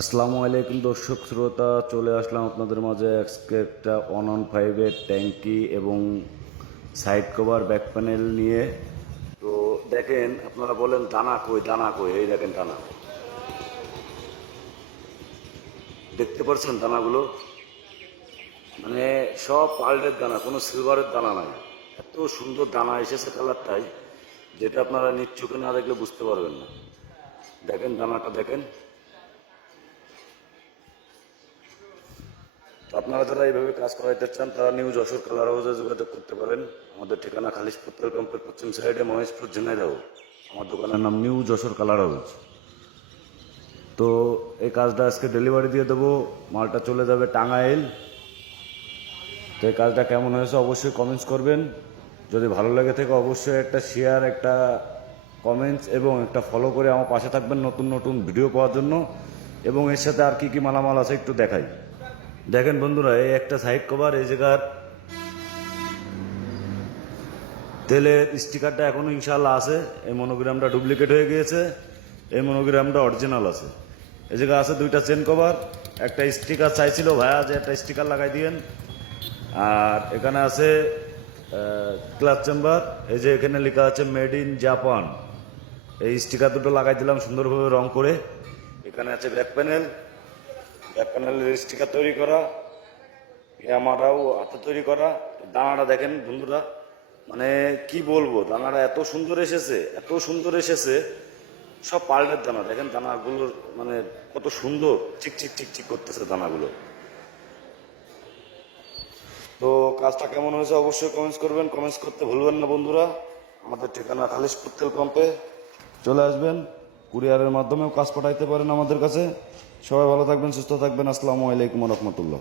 আসসালামু আলাইকুম দর্শক শ্রোতা, চলে আসলাম আপনাদের মাঝে আজকে একটা 115-এর ট্যাঙ্কি এবং সাইড কভার ব্যাক প্যানেল নিয়ে। তো দেখেন, আপনারা বলেন দানা কই দানা কই, এই দেখেন দানা, দেখতে পাচ্ছেন দানাগুলো? মানে সব পাল্টের দানা, কোনো সিলভারের দানা নাই। এত সুন্দর দানা এসেছে কালারটাই, যেটা আপনারা নিজ চোখে না দেখলে বুঝতে পারবেন না। দেখেন দানাটা দেখেন। তো আপনারা যারা এইভাবে কাজ করাইতে চান তারা নিউ যশোর কালার হাউসে যোগাযোগ করতে পারেন। আমাদের ঠিকানা খালিশ পেট্রোল পাম্পের পশ্চিম সাইডে, মহেশপুর, ঝিনাইদহ। আমার দোকানের নাম নিউ যশোর কালার হাউস। তো এই কাজটা আজকে ডেলিভারি দিয়ে দেবো, মালটা চলে যাবে টাঙ্গাইল। তো এই কাজটা কেমন হয়েছে অবশ্যই কমেন্টস করবেন। যদি ভালো লেগে থাকে অবশ্যই একটা শেয়ার, একটা কমেন্টস এবং একটা ফলো করে আমার পাশে থাকবেন নতুন নতুন ভিডিও পাওয়ার জন্য। এবং এর সাথে আর কি কি মালামাল আছে একটু দেখাই। দেখেন বন্ধুরা, এই একটা সাইড কভার, এই জায়গার তেলের স্টিকারটা এখনো ইনশাল্লাহ আছে। এই মনোগ্রামটা ডুপ্লিকেট হয়ে গিয়েছে, এই মনোগ্রামটা অরিজিনাল আছে। এই জায়গা আছে দুইটা চেন কভার, একটা স্টিকার চাইছিল ভাইয়া যে একটা স্টিকার লাগাই দিয়েন। আর এখানে আছে ক্লাচ চেম্বার, এই যে এখানে লেখা আছে মেড ইন জাপান। এই স্টিকার দুটো লাগাই দিলাম সুন্দরভাবে রং করে। এখানে আছে ব্যাক প্যানেল, ব্যাক প্যানেলের স্টিকার তৈরি করা, আমারাও হাতে তৈরি করা। দানাটা দেখেন বন্ধুরা, মানে কি বলবো, দানাটা এত সুন্দর এসেছে, এত সুন্দর এসেছে। সব পাল্টের দানা, দেখেন দানাগুলোর মানে কত সুন্দর চিকচিক চিকচিক করতেছে দানাগুলো। তো কাজটা কেমন হয়েছে অবশ্যই কমেন্টস করবেন, কমেন্টস করতে ভুলবেন না বন্ধুরা। আমাদের ঠিকানা খালিশ পেট্রোল পাম্পে, চলে আসবেন। কুরিয়ারের মাধ্যমেও কাজ পাঠাইতে পারেন আমাদের কাছে। সবাই ভালো থাকবেন, সুস্থ থাকবেন। আসসালামু আলাইকুম রহমতুল্লাহ।